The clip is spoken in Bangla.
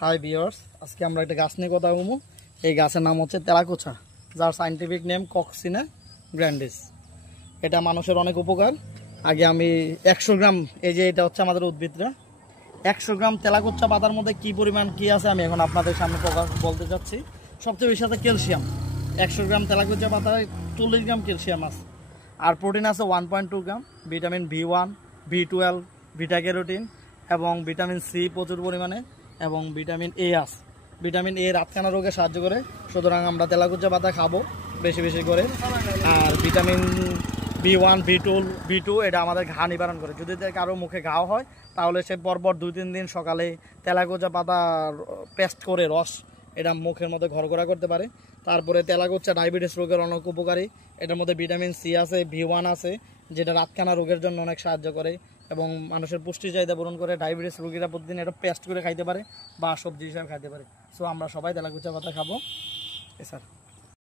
হাই ভিউয়ার্স, আজকে আমরা একটা গাছ নিয়ে কথা বলবো। এই গাছের নাম হচ্ছে তেলাকুচা, যার সাইন্টিফিক নেম কক্সিনা গ্র্যান্ডিস। এটা মানুষের অনেক উপকার। আগে আমি 100 গ্রাম, এই যে এটা হচ্ছে আমাদের উদ্ভিদরা, 100 গ্রাম তেলাকুচা পাতার মধ্যে কি পরিমাণ কি আছে আমি এখন আপনাদের সামনে বলতে চাচ্ছি। সবচেয়ে বেশি আছে ক্যালসিয়াম। 100 গ্রাম তেলাকুচা পাতায় 40 গ্রাম ক্যালসিয়াম আছে। আর প্রোটিন আছে 1.2 গ্রাম, ভিটামিন B1, B12, ভিটা ক্যারোটিন এবং ভিটামিন সি প্রচুর পরিমাণে, এবং ভিটামিন এ আছে। ভিটামিন এ রাতকানা রোগে সাহায্য করে, সুতরাং আমরা তেলাকুচা পাতা খাবো বেশি বেশি করে। আর ভিটামিন B1, B2 এটা আমাদের ঘা নিবারণ করে। যদি কারো মুখে ঘাও হয় তাহলে সে পরপর 2-3 দিন সকালে তেলাকুচা পাতা পেস্ট করে রস এটা মুখের মধ্যে ঘরঘরা করতে পারে। তারপরে তেলাকুচা ডায়াবেটিস রোগের অনেক উপকারী। এটার মধ্যে ভিটামিন সি আছে, B1 আছে, যেটা রাতকানা রোগের জন্য অনেক সাহায্য করে এবং মানুষের পুষ্টি চাহিদা পূরণ করে। ডায়াবেটিস রোগীরা প্রতিদিন এটা পেস্ট করে খাইতে পারে বা সবজি হিসাবে খাইতে পারে। সো আমরা সবাই তেলাকুচা পাতা খাবো। স্যার।